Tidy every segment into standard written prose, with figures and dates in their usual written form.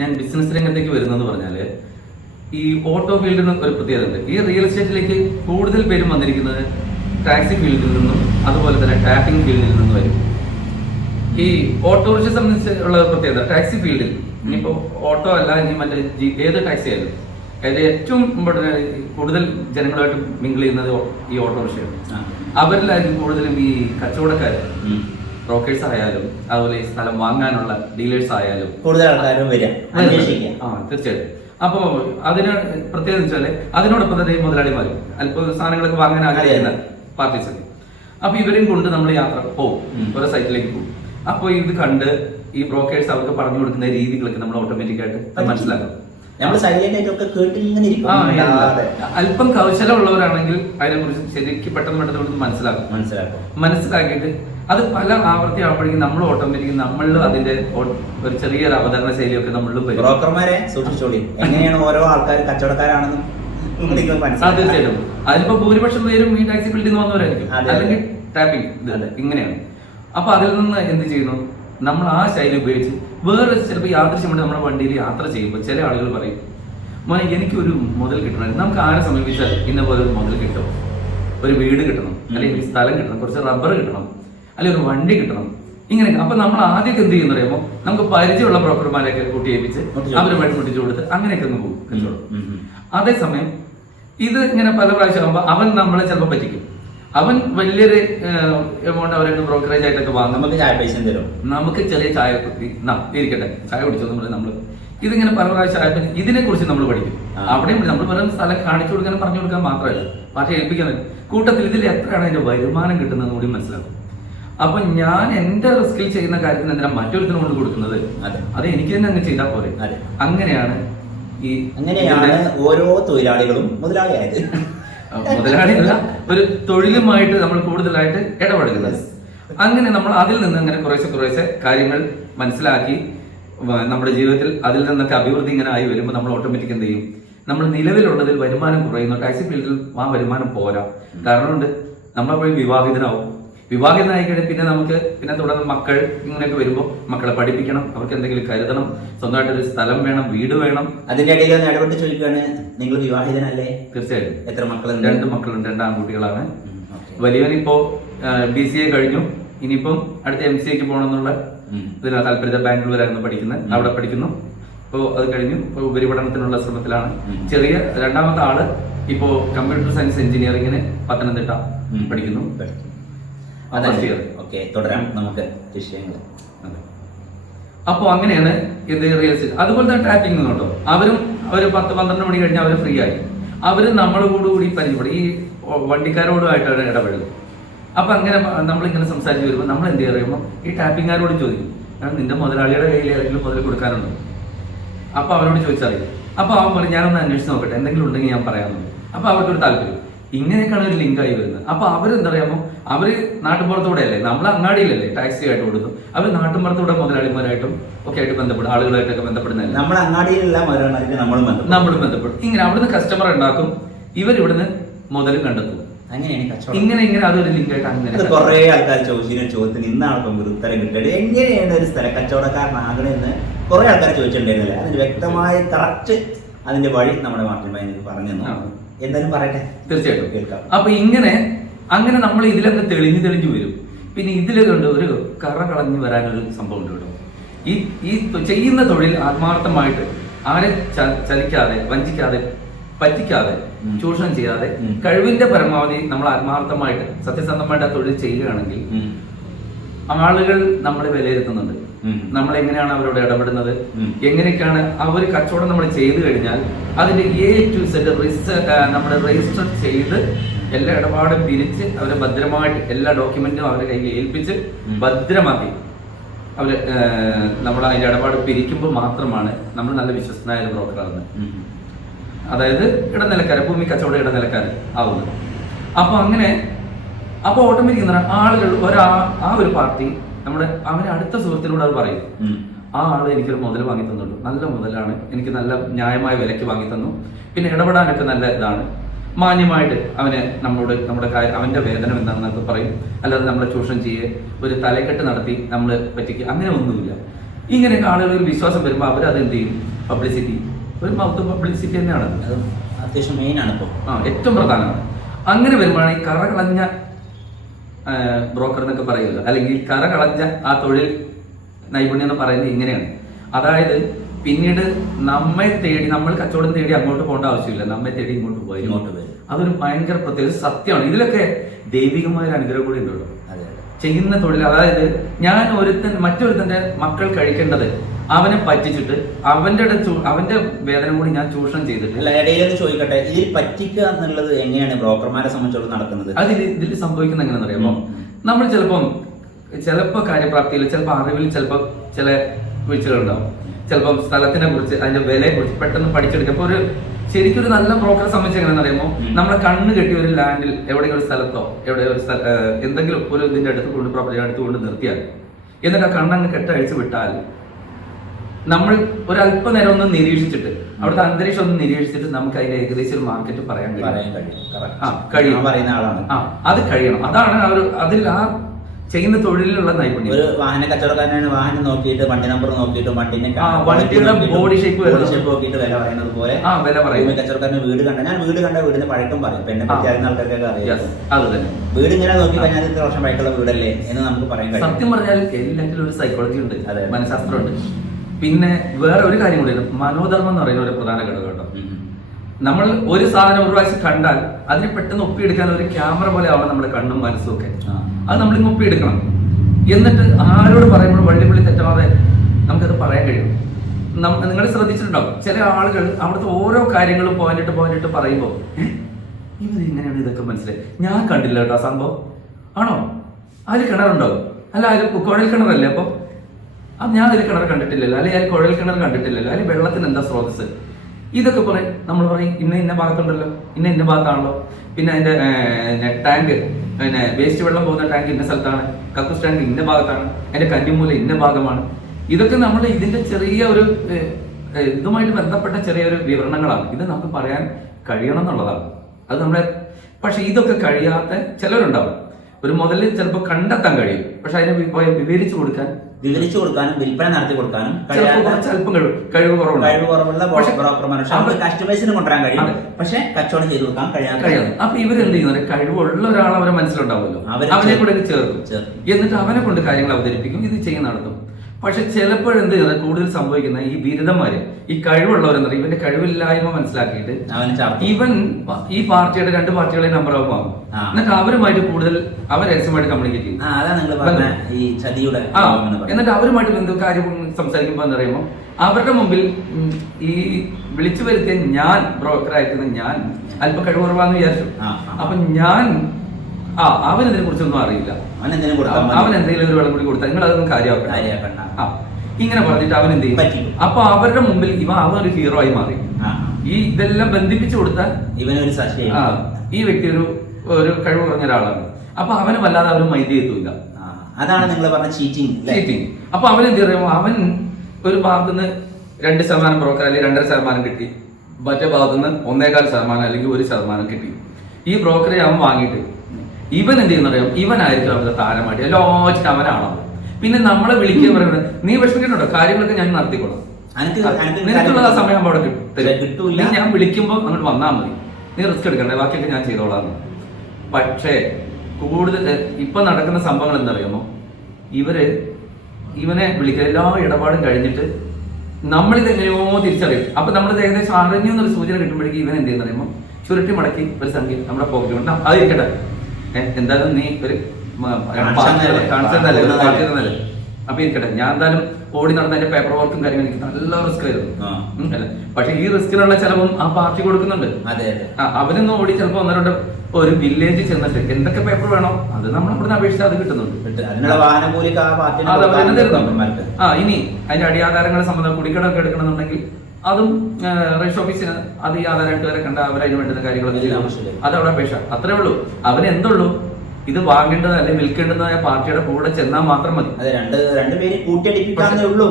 ഞാൻ ബിസിനസ് രംഗത്തേക്ക് വരുന്നതെന്ന് പറഞ്ഞാല് ഈ ഓട്ടോ ഫീൽഡിന് ഒരു പ്രത്യേകത ഉണ്ട്. ഈ റിയൽ എസ്റ്റേറ്റിലേക്ക് കൂടുതൽ പേരും വന്നിരിക്കുന്നത് ടാക്സി ഫീൽഡിൽ നിന്നും അതുപോലെ തന്നെ ടാപ്പിംഗ് ഫീൽഡിൽ നിന്നും വരും. ഈ ഓട്ടോറിക്ഷ സംബന്ധിച്ചുള്ള പ്രത്യേകത ടാക്സി ഫീൽഡിൽ ഇനിയിപ്പോ ഓട്ടോ അല്ല, ഇനി മറ്റേ ഏത് ടാക്സി ആയാലും അതിൽ ഏറ്റവും കൂടുതൽ ജനങ്ങളുമായിട്ട് മിങ്കിൾ ചെയ്യുന്നത് ഈ ഓട്ടോറിക്ഷയാണ്. അവരിലായിരിക്കും കൂടുതലും ഈ കച്ചവടക്കാർ, ബ്രോക്കേഴ്സ് ആയാലും അതുപോലെ ഈ സ്ഥലം വാങ്ങാനുള്ള ഡീലേഴ്സ് ആയാലും കൂടുതൽ ആൾക്കാരും വരാം. തീർച്ചയായിട്ടും. അപ്പോ അതിന് പ്രത്യേകത വെച്ചാല് അതിനോടൊപ്പം തന്നെ ഈ മുതലാളിമാരും അല്പം സാധനങ്ങളൊക്കെ വാങ്ങാൻ ആഗ്രഹിക്കുന്ന പാർട്ടീസ് ഒക്കെ. അപ്പൊ ഇവരെയും കൊണ്ട് നമ്മൾ യാത്ര പോകും, ഓരോ സൈറ്റിലേക്ക് പോകും. അപ്പൊ ഇത് കണ്ട് ഈ ബ്രോക്കേഴ്സ് അവർക്ക് പറഞ്ഞു കൊടുക്കുന്ന രീതികളൊക്കെ നമ്മൾ ഓട്ടോമാറ്റിക് ആയിട്ട് മനസ്സിലാക്കും. അല്പം കൗശലമുള്ളവരാണെങ്കിൽ അതിനെക്കുറിച്ച് ശരിക്കും പെട്ടെന്ന് മനസ്സിലാക്കിയിട്ട് അത് പല ആവർത്തി ആവുമ്പോഴേക്കും നമ്മൾ ഓട്ടോമാറ്റിക് നമ്മളിൽ അതിന്റെ ഒരു ചെറിയൊരു അവതരണ ശൈലിയൊക്കെ നമ്മളിലും വരും. ബ്രോക്കർമാരെ സൂക്ഷിച്ചോളി, എങ്ങനെയാണ് ഓരോ ആൾക്കാർ കച്ചവടക്കാരാണെന്നും തീർച്ചയായിട്ടും. അതിലിപ്പോ ഭൂരിപക്ഷം പേരും ഈ ടാക്സി ഫീൽഡിൽ നിന്ന് വന്നവരായിരിക്കും, അല്ലെങ്കിൽ ടാപ്പിംഗ് ഇങ്ങനെയാണ്. അപ്പൊ അതിൽ നിന്ന് എന്ത് ചെയ്യുന്നു, നമ്മൾ ആ ശൈലി ഉപയോഗിച്ച് വേറെ ചിലപ്പോൾ യാദൃശ്യമായിട്ട് നമ്മുടെ വണ്ടിയിൽ യാത്ര ചെയ്യുമ്പോൾ ചില ആളുകൾ പറയും, മോനെ എനിക്കൊരു മുതൽ കിട്ടണം. നമുക്ക് ആരെ സമീപിച്ചാൽ ഇന്ന പോലെ ഒരു മുതൽ കിട്ടും, ഒരു വീട് കിട്ടണം, അല്ലെങ്കിൽ സ്ഥലം കിട്ടണം, കുറച്ച് റബ്ബർ കിട്ടണം, അല്ലെങ്കിൽ ഒരു വണ്ടി കിട്ടണം, ഇങ്ങനെ. അപ്പൊ നമ്മൾ ആദ്യമൊക്കെ എന്ത് ചെയ്യുന്ന പറയുമ്പോൾ നമുക്ക് പരിചയമുള്ള ബ്രോക്കർമാരെയൊക്കെ കൂട്ടിയേപ്പിച്ച് അവര് വഴി മുട്ടിച്ചു കൊടുത്ത് അങ്ങനെയൊക്കെ ഒന്ന് പോകും കച്ചവടം. അതേസമയം ഇത് ഇങ്ങനെ പല പ്രാവശ്യം ആകുമ്പോൾ അവൻ നമ്മളെ ചിലപ്പോൾ പറ്റിക്കും. അവൻ വലിയൊരു എമൗണ്ട് അവരുടെ ബ്രോക്കറേജ് ആയിട്ടൊക്കെ വാങ്ങും, നമുക്ക് ചായ പൈസ തരും, നമുക്ക് ചെറിയ ചായ ഇരിക്കട്ടെ ചായ കുടിച്ചോന്ന് പറഞ്ഞാൽ നമ്മൾ ഇതിങ്ങനെ പല പ്രാവശ്യം ആയപ്പോൾ ഇതിനെ കുറിച്ച് നമ്മൾ പഠിക്കും. അവിടെയും നമ്മൾ പറയുന്ന സ്ഥലം കാണിച്ചു കൊടുക്കാനും പറഞ്ഞു കൊടുക്കാൻ മാത്രമല്ല പക്ഷേ ഏൽപ്പിക്കാൻ കൂട്ടത്തിൽ ഇതിൽ എത്രയാണ് അതിന്റെ വരുമാനം കിട്ടുന്നത് കൂടി മനസ്സിലാക്കും. അപ്പൊ ഞാൻ എന്റെ റിസ്കിൽ ചെയ്യുന്ന കാര്യത്തിന് എന്തിനാ മറ്റൊരുത്തിനും കൊണ്ട് കൊടുക്കുന്നത്, അത് എനിക്ക് തന്നെ അങ്ങ് ചെയ്താൽ പോലെ. അങ്ങനെയാണ് ഓരോ തൊഴിലാളികളും മുതലാളിയായത്. മുതലാളിയല്ല, ഒരു തൊഴിലുമായിട്ട് നമ്മൾ കൂടുതലായിട്ട് ഇടപെടുന്നത്. അങ്ങനെ നമ്മൾ അതിൽ നിന്ന് അങ്ങനെ കുറേശ്ശെ കാര്യങ്ങൾ മനസ്സിലാക്കി നമ്മുടെ ജീവിതത്തിൽ അതിൽ നിന്നൊക്കെ അഭിവൃദ്ധി ഇങ്ങനെ ആയി വരുമ്പോൾ നമ്മൾ ഓട്ടോമാറ്റിക് എന്ത് ചെയ്യും, നമ്മൾ നിലവിലുള്ളതിൽ വരുമാനം കുറയുന്നു. ടാക്സി ഫീൽഡിൽ ആ വരുമാനം പോരാ, കാരണമുണ്ട്. നമ്മളപ്പോഴും വിവാഹിതനായി കഴിഞ്ഞാൽ പിന്നെ നമുക്ക് തുടർന്ന് മക്കൾ ഇങ്ങനെയൊക്കെ വരുമ്പോൾ മക്കളെ പഠിപ്പിക്കണം, അവർക്ക് എന്തെങ്കിലും കരുതണം, സ്വന്തമായിട്ട് ഒരു സ്ഥലം വേണം, വീട് വേണം. അതിന്റെ ഇടയിൽ ഇടപെട്ട് ചോദിക്കുകയാണ്, നിങ്ങൾ വിവാഹിതനല്ലേ? തീർച്ചയായും. എത്ര മക്കളുണ്ട്? 2 മക്കളുണ്ട്, 2 ആൺകുട്ടികളാണ്. വലിയവനിപ്പോ BCA കഴിഞ്ഞു, ഇനിയിപ്പം അടുത്ത MCAക്ക് പോകണമെന്നുള്ള ഇതിനാ താല്പര്യത. ബാംഗ്ലൂരായിരുന്നു പഠിക്കുന്നത്, അവിടെ പഠിക്കുന്നു. ഇപ്പോൾ അത് കഴിഞ്ഞു, ഇപ്പോൾ ഉപരിപഠനത്തിനുള്ള ശ്രമത്തിലാണ്. ചെറിയ രണ്ടാമത്തെ ആള് ഇപ്പോ കമ്പ്യൂട്ടർ സയൻസ് എഞ്ചിനീയറിംഗിന് പത്തനംതിട്ട പഠിക്കുന്നു. തുടരാം നമുക്ക് വിഷയങ്ങൾ. അപ്പൊ അങ്ങനെയാണ് ഇത് റിയൽ എസ്റ്റേറ്റ്. അതുപോലെ തന്നെ ടാപ്പിംഗ് കേട്ടോ, അവരും ഒരു 10-12 മണി കഴിഞ്ഞാൽ അവർ ഫ്രീ ആയി. അവര് നമ്മളോടുകൂടി പരിചയപ്പെടും, ഈ വണ്ടിക്കാരോടുമായിട്ടാണ് ഇടപെടുന്നത്. അപ്പൊ അങ്ങനെ നമ്മളിങ്ങനെ സംസാരിച്ച് വരുമ്പോൾ നമ്മൾ എന്ത് പറയുമ്പോൾ ഈ ടാപ്പിംഗുകാരോട് ചോദിക്കും, നിന്റെ മുതലാളിയുടെ കയ്യിൽ ഏതെങ്കിലും മുതൽ കൊടുക്കാനുണ്ടോ? അപ്പൊ അവരോട് ചോദിച്ചറിയും. അപ്പൊ അവൻ പറയും, ഞാനൊന്ന് അന്വേഷിച്ച് നോക്കട്ടെ, എന്തെങ്കിലും ഉണ്ടെങ്കിൽ ഞാൻ പറയാമെന്ന്. അപ്പൊ അവർക്കൊരു താല്പര്യം. ഇങ്ങനെയൊക്കെയാണ് ഒരു ലിങ്കായി വരുന്നത്. അപ്പൊ അവരെന്താ പറയാമോ, അവര് നാട്ടുമ്പുറത്തൂടെ അല്ലേ, നമ്മൾ അങ്ങാടിയിലല്ലേ ടാക്സി ആയിട്ട് കൊടുത്തു, അവർ നാട്ടുമ്പുറത്തൂടെ മുതലാളിമാരായിട്ടും ഒക്കെ ആയിട്ട് ബന്ധപ്പെടും, ആളുകളായിട്ടൊക്കെ ബന്ധപ്പെടുന്നില്ല. നമ്മൾ അങ്ങാടിയിലുള്ള മുതലാളിമാർക്ക് നമ്മളും ബന്ധപ്പെടും. ഇങ്ങനെ അവിടുന്ന് കസ്റ്റമർ ഉണ്ടാക്കും, ഇവരിവിടുന്ന് മുതൽ കണ്ടെത്തും. ഇങ്ങനെ അതൊരു ലിങ്കായിട്ട് അങ്ങനെ കുറെ ആൾക്കാർ ചോദ്യത്തിന് ഇന്നാൾക്കും ഉത്തരം കിട്ടിയത് എങ്ങനെയാണ് ഒരു സ്ഥല കച്ചവടക്കാരനാകണമെന്ന് കുറെ ആൾക്കാർ ചോദിച്ചിട്ടുണ്ടായിരുന്നില്ല. അതിന് വ്യക്തമായി കറക്റ്റ് അതിന്റെ വഴി നമ്മുടെ മാർട്ടിൻ പറഞ്ഞു തന്നു. എന്തായാലും പറയട്ടെ. തീർച്ചയായിട്ടും കേൾക്കാം. അപ്പൊ അങ്ങനെ നമ്മൾ ഇതിലൊക്കെ തെളിഞ്ഞു വരും. പിന്നെ ഇതിലുണ്ട് ഒരു കറ കളഞ്ഞു വരാനൊരു സംഭവം ഉണ്ട് കേട്ടോ. ഈ ചെയ്യുന്ന തൊഴിൽ ആത്മാർത്ഥമായിട്ട് ആരെ ചലിക്കാതെ, വഞ്ചിക്കാതെ, പറ്റിക്കാതെ, ചൂഷണം ചെയ്യാതെ കഴിവിന്റെ പരമാവധി നമ്മൾ ആത്മാർത്ഥമായിട്ട് സത്യസന്ധമായിട്ട് ആ തൊഴിൽ ചെയ്യുകയാണെങ്കിൽ ആളുകൾ നമ്മളെ വിലയിരുത്തുന്നുണ്ട്. നമ്മൾ എങ്ങനെയാണ് അവരോട് ഇടപെടുന്നത്, എങ്ങനെയൊക്കെയാണ് അവർ കച്ചവടം നമ്മൾ ചെയ്തു കഴിഞ്ഞാൽ അതിന്റെ A to Z നമ്മൾ രജിസ്റ്റർ ചെയ്ത് എല്ലാ ഇടപാടും പിരിച്ച് അവരെ ഭദ്രമായിട്ട് എല്ലാ ഡോക്യുമെന്റും അവരുടെ കയ്യിൽ ഏൽപ്പിച്ച് ഭദ്രമാക്കി അവര് നമ്മൾ അതിന്റെ ഇടപാട് പിരിക്കുമ്പോൾ മാത്രമാണ് നമ്മൾ നല്ല വിശ്വസ്തനായ ബ്രോക്കറാകുന്നത്. അതായത് ഇടനിലക്കാരൻ, ഭൂമി കച്ചവടം ഇടനിലക്കാരൻ ആവുന്നത്. അപ്പൊ ഓട്ടോമാറ്റിക് ആളുകൾ ആ ഒരു പാർട്ടി അവരെ അടുത്ത സുഹൃത്തിനോട് അത് പറയും, ആ ആള് എനിക്കൊരു മുതൽ വാങ്ങി തന്നുള്ളൂ, നല്ല മുതലാണ്, എനിക്ക് നല്ല ന്യായമായ വിലയ്ക്ക് വാങ്ങി തന്നു, പിന്നെ ഇടപെടാനൊക്കെ നല്ല ഇതാണ്, മാന്യമായിട്ട് നമ്മുടെ കാര്യം, അവന്റെ വേതനം എന്താണെന്നൊക്കെ പറയും. അല്ലാതെ നമ്മളെ ചൂഷണം ചെയ്യേ ഒരു തലക്കെട്ട് നടത്തി നമ്മൾ പറ്റിക്കുക അങ്ങനെ ഒന്നുമില്ല. ഇങ്ങനെയൊക്കെ ആളുകൾ ഒരു വിശ്വാസം വരുമ്പോൾ അവരത് എന്ത് ചെയ്യും? പബ്ലിസിറ്റി, ഒരു മൗത്ത് പബ്ലിസിറ്റി തന്നെയാണ് അത് അത്യാവശ്യം മെയിൻ ആണ് ഇപ്പോൾ. ഏറ്റവും പ്രധാനമാണ്. അങ്ങനെ വരുമ്പോഴാണ് ഈ കറകളഞ്ഞ ബ്രോക്കർ എന്നൊക്കെ പറയുക, അല്ലെങ്കിൽ കറകളഞ്ഞ ആ തൊഴിൽ നൈപുണ്യം എന്ന് പറയുന്നത് ഇങ്ങനെയാണ്. അതായത് പിന്നീട് നമ്മെ തേടി, നമ്മൾ കച്ചവടം തേടി അങ്ങോട്ട് പോകേണ്ട ആവശ്യമില്ല, നമ്മെ തേടി ഇങ്ങോട്ട് വരും. അതൊരു ഭയങ്കര പ്രത്യേക സത്യമാണ്. ഇതിലൊക്കെ ദൈവികമായ ഒരു അനുഗ്രഹം കൂടി ഉണ്ടല്ലോ ചെയ്യുന്ന തൊഴിൽ. അതായത് ഞാൻ മറ്റൊരുത്തന്റെ മക്കൾ കഴിക്കേണ്ടത് അവനെ പറ്റിച്ചിട്ട് അവന്റെ വേദന കൂടി ഞാൻ ചൂഷണം ചെയ്തിട്ട്. അല്ല, ഇടയിലൊന്ന് ചോദിക്കട്ടെ, ഇതിൽ പറ്റിക്കുക എന്നുള്ളത് എങ്ങനെയാണ് ബ്രോക്കർമാരെ സംബന്ധിച്ചോളം നടക്കുന്നത്? ഇതിൽ സംഭവിക്കുന്ന എങ്ങനെയാണെന്ന് അറിയാമോ? നമ്മൾ ചിലപ്പോ കാര്യപ്രാപ്തിയിൽ, ചിലപ്പോൾ അറിവിൽ, ചിലപ്പോൾ ചില വീഴ്ചകളുണ്ടാവും. ചിലപ്പോൾ സ്ഥലത്തിനെ കുറിച്ച്, അതിന്റെ വിലയെ കുറിച്ച് പെട്ടെന്ന് പഠിച്ചെടുക്കും. അപ്പൊ ശരിക്കും ഒരു നല്ല ബ്രോക്കറെ സംബന്ധിച്ച് എങ്ങനെയാണെന്ന് അറിയാമോ? നമ്മളെ കണ്ണ് കെട്ടി ഒരു ലാൻഡിൽ എവിടെയെങ്കിലും ഒരു സ്ഥലത്തോ എന്തെങ്കിലും ഒരു ഇതിന്റെ പ്രോപ്പർട്ടി അടുത്തുകൊണ്ട് നിർത്തിയാൽ, എന്നിട്ട് ആ കണ്ണങ്ങ് കെട്ടഴിച്ച് വിട്ടാൽ, നമ്മൾ ഒരു അല്പനേരം ഒന്ന് നിരീക്ഷിച്ചിട്ട്, അവിടുത്തെ അന്തരീക്ഷം ഒന്ന് നിരീക്ഷിച്ചിട്ട് നമുക്ക് അതിന്റെ ഏകദേശം ഒരു മാർക്കറ്റ് പറയാൻ കഴിയും. അത് കഴിയണം. അതാണ് അതിൽ ആ ചെയ്യുന്ന തൊഴിലുള്ള നൈപുണ്യം. ഒരു വാഹന കച്ചവടക്കാരനാണ് വാഹനം നോക്കിയിട്ട്, വണ്ടി നമ്പർ നോക്കിയിട്ട്, വണ്ടിയുടെ ബോഡി ഷേപ്പ് നോക്കിയിട്ട് വില പറയുന്നത് പോലെ വില പറയും. കച്ചവടക്കാരന് വീട് കണ്ട വീടിന്റെ പഴക്കം പറയും. എന്നെ പറ്റി അറിയുന്ന ആൾക്കാർക്കൊക്കെ അറിയാം. അത് തന്നെ, വീട് ഇങ്ങനെ നോക്കി കഴിഞ്ഞാൽ ഇത്ര വർഷം പഴക്കമുള്ള വീടല്ലേ എന്ന് നമുക്ക് പറയാൻ കഴിയും. സത്യം പറഞ്ഞാൽ എല്ലാത്തിലും ഒരു സൈക്കോളജി ഉണ്ട്, മനഃശാസ്ത്രമുണ്ട്. പിന്നെ വേറെ ഒരു കാര്യം കൂടി, മനോധർമ്മം എന്ന് പറയുന്ന ഒരു പ്രധാന ഘടകം കേട്ടോ. നമ്മൾ ഒരു സാധനം ഒരു പ്രാവശ്യം കണ്ടാൽ അതിനെ പെട്ടെന്ന് ഒപ്പിയെടുക്കാൻ ഒരു ക്യാമറ പോലെ ആവണം നമ്മുടെ കണ്ണും മനസ്സും ഒക്കെ. അത് നമ്മളിങ്ങ് ഒപ്പിയെടുക്കണം. എന്നിട്ട് ആരോട് പറയുമ്പോൾ വള്ളിപ്പള്ളി തെറ്റാതെ നമുക്കത് പറയാൻ കഴിയും. നിങ്ങൾ ശ്രദ്ധിച്ചിട്ടുണ്ടാവും, ചില ആളുകൾ അവിടുത്തെ ഓരോ കാര്യങ്ങളും പോയിന്റ് പറയുമ്പോൾ ഇവരെങ്ങനെയാണ് ഇതൊക്കെ മനസ്സിലായി? ഞാൻ കണ്ടില്ല കേട്ടോ സംഭവം. ആണോ? അതിൽ കിണറുണ്ടോ? അല്ല, അതിൽ കുഴൽ കിണറല്ലേ? അപ്പൊ ഞാൻ അതിൽ കിണർ കണ്ടിട്ടില്ലല്ലോ, അല്ലെങ്കിൽ അതിൽ കുഴൽ കിണർ കണ്ടിട്ടില്ലല്ലോ, അതിൽ വെള്ളത്തിന് എന്താ സ്രോതസ്? ഇതൊക്കെ പറയും. നമ്മൾ പറയും ഇന്ന ഭാഗത്തുണ്ടല്ലോ, ഇന്ന ഭാഗത്താണല്ലോ. പിന്നെ അതിന്റെ ടാങ്ക്, പിന്നെ വേസ്റ്റ് വെള്ളം പോകുന്ന ടാങ്ക് ഇന്ന സ്ഥലത്താണ്, കക്കൂസ് ടാങ്ക് ഇന്ന ഭാഗത്താണ്, അതിന്റെ കന്നിമൂല ഇന്ന ഭാഗമാണ്. ഇതൊക്കെ നമ്മൾ ഇതിന്റെ ചെറിയ ഒരു ഇതുമായിട്ട് ബന്ധപ്പെട്ട ചെറിയൊരു വിവരണങ്ങളാണ്. ഇത് നമുക്ക് പറയാൻ കഴിയണം എന്നുള്ളതാണ്. അത് നമ്മളെ പക്ഷെ ഇതൊക്കെ കഴിയാത്ത ചിലരുണ്ടാവും. ഒരു മുതലിൽ ചിലപ്പോൾ കണ്ടെത്താൻ കഴിയും, പക്ഷെ അതിനെ വിവരിച്ചു കൊടുക്കാനും വിൽപ്പന നടത്തി കൊടുക്കാനും കഴിവ് കുറവുള്ള കസ്റ്റമേഴ്സിന് കൊണ്ടുവരാൻ കഴിയും, പക്ഷെ കച്ചവടം ചെയ്ത് കൊടുക്കാൻ കഴിയാതെ. അപ്പൊ ഇവരെന്ത് ചെയ്യുന്നത്? കഴിവുള്ള ഒരാൾ അവരെ മനസ്സിലുണ്ടാവുമല്ലോ, അവനെ കൂടെ ചേർക്കും. എന്നിട്ട് അവനെ കൊണ്ട് കാര്യങ്ങൾ അവതരിപ്പിക്കും, ഇത് ചെയ്യുന്ന നടത്തും. പക്ഷെ ചിലപ്പോഴെന്ത് ചെയ്യുന്നത്, കൂടുതൽ സംഭവിക്കുന്ന ഈ ബിരുദന്മാര്, ഈ കഴിവുള്ളവരെന്ന് പറയും, ഇവന്റെ കഴിവില്ലായ്മ മനസ്സിലാക്കിയിട്ട് ഇവൻ ഈ പാർട്ടിയുടെ 2 പാർട്ടികളെ നമ്പർ ആവും വാങ്ങും. എന്നിട്ട് അവരുമായിട്ട് കൂടുതൽ രഹസ്യമായിട്ട് കമ്മ്യൂണിക്കേറ്റ് ചെയ്യും. എന്നിട്ട് അവരുമായിട്ട് എന്ത് കാര്യം സംസാരിക്കുമ്പോ എന്താ പറയുമ്പോ അവരുടെ മുമ്പിൽ ഈ വിളിച്ചു വരുത്തിയ ഞാൻ, ബ്രോക്കർ അയക്കുന്ന ഞാൻ അല്പം കഴിവ് കുറവാന്ന് വിചാരിച്ചു. അപ്പൊ ഞാൻ അവനെതിനെ കുറിച്ചൊന്നും അറിയില്ല, അവൻ എന്തെങ്കിലും ഒരു വെള്ളം കൂടി കൊടുത്താൽ നിങ്ങൾ അതൊന്നും കാര്യമാക്കണ്ട ഇങ്ങനെ പറഞ്ഞിട്ട് അവൻ എന്ത് ചെയ്യും? അപ്പൊ അവരുടെ മുമ്പിൽ അവൻ ഒരു ഹീറോ ആയി മാറി. ഈ ഇതെല്ലാം ബന്ധിപ്പിച്ചു കൊടുത്താൽ ഇവനൊരു ഈ വ്യക്തി ഒരു കഴിവ് കുറഞ്ഞ ഒരാളാണ്. അപ്പൊ അവന് വല്ലാതെ അവന് മൈൻഡ് ചെയ്തില്ല. അതാണ് നിങ്ങൾ പറഞ്ഞ ചീറ്റിംഗ്. അപ്പൊ അവൻ എന്ത് പറയുമോ, അവൻ ഒരു ഭാഗത്തുനിന്ന് 2% ബ്രോക്കർ അല്ലെങ്കിൽ 2.5% കിട്ടി, മറ്റേ ഭാഗത്തുനിന്ന് 1.25% അല്ലെങ്കിൽ 1% കിട്ടി. ഈ ബ്രോക്കറെ അവൻ വാങ്ങിയിട്ട് ഇവൻ എന്ത് ചെയ്യുന്നറിയാം, ഇവനായിരിക്കും അവരുടെ താരമായിട്ട് എല്ലാറ്റിനും അവനാണോ. പിന്നെ നമ്മളെ വിളിക്കുക പറയുന്നത്, നീ വിഷമിക്കണ്ടോ, കാര്യങ്ങളൊക്കെ ഞാൻ നടത്തിക്കോളാം, നിനക്കുള്ള ആ സമയം അവിടെ കിട്ടൂല, ഞാൻ വിളിക്കുമ്പോൾ അങ്ങോട്ട് വന്നാൽ മതി, നീ റിസ്ക് എടുക്കണ്ടേ, ബാക്കിയൊക്കെ ഞാൻ ചെയ്തോളാം. പക്ഷേ കൂടുതൽ ഇപ്പൊ നടക്കുന്ന സംഭവങ്ങൾ എന്താ അറിയാമോ, ഇവനെ വിളിക്കുക എല്ലാ ഇടപാടും കഴിഞ്ഞിട്ട് നമ്മളിത് എങ്ങനെയോ തിരിച്ചറിയും. അപ്പൊ നമ്മളിത് ഏകദേശം അറിഞ്ഞു എന്നൊരു സൂചന കിട്ടുമ്പോഴേക്കും ഇവൻ എന്ത് ചെയ്യുന്ന അറിയുമ്പോൾ ചുരുട്ടി മടക്കി ഒരു സംഖ്യ നമ്മുടെ പോക്കറ്റ് കൊണ്ട് അതിരിക്കട്ടെ, എന്തായാലും നീ ഒരു കാണിച്ചതല്ലേ, അപ്പൊ ഇരിക്കട്ടെ, ഞാൻ എന്തായാലും ഓടി നടന്ന എന്റെ പേപ്പർ വർക്കും കാര്യങ്ങളും എനിക്ക് നല്ല റിസ്ക് ആയിരുന്നു അല്ലെ. പക്ഷെ ഈ റിസ്കിനുള്ള ചെലവും ആ പാർട്ടി കൊടുക്കുന്നുണ്ട്. അവനൊന്നും ഓടി ചിലപ്പോ 1-2 ഒരു വില്ലേജ് ചെന്നിട്ട് എന്തൊക്കെ പേപ്പർ വേണോ അത് നമ്മൾ ഇവിടുന്ന് അപേക്ഷിച്ച് അത് കിട്ടുന്നുണ്ട്. ഇനി അതിന്റെ അടിയാധാരങ്ങൾ സംബന്ധം കുടിക്കടമൊക്കെ എടുക്കണമെന്നുണ്ടെങ്കിൽ അതും രജിസ്റ്റർ ഓഫീസിന് അത് ഈ ആധാരമായിട്ട് വരെ കണ്ട അവരതിന് വേണ്ടുന്ന കാര്യങ്ങളൊക്കെ അതവിടെ അപേക്ഷ. അത്രേ ഉള്ളൂ. അവന് എന്തുള്ളൂ, ഇത് വാങ്ങേണ്ടത് അല്ലെങ്കിൽ വിൽക്കേണ്ടതായ പാർട്ടിയുടെ കൂടെ ചെന്നാൽ മാത്രം മതി. രണ്ടുപേര് കൂട്ടിയടിപ്പിക്കാന്നേ ഉള്ളൂ.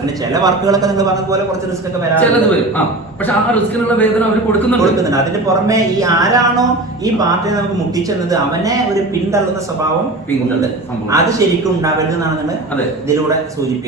പിന്നെ ചില വർക്കുകളൊക്കെ നിങ്ങൾ പറഞ്ഞ പോലെ കുറച്ച് റിസ്ക് ഒക്കെ ചിലത് വരും. പക്ഷെ ആ റിസ്കിനുള്ള വേതനം അവർ കൊടുക്കുന്നുണ്ട്. അതിന് പുറമെ ഈ ആരാണോ ഈ പാർട്ടിയെ നമുക്ക് മുട്ടിച്ചെന്നത് അവനെ ഒരു പിന്തള്ളുന്ന സ്വഭാവം അത് ശരിക്കും ഉണ്ടാവരുതെന്നാണ് ഇതിലൂടെ സൂചിപ്പിക്കുന്നത്.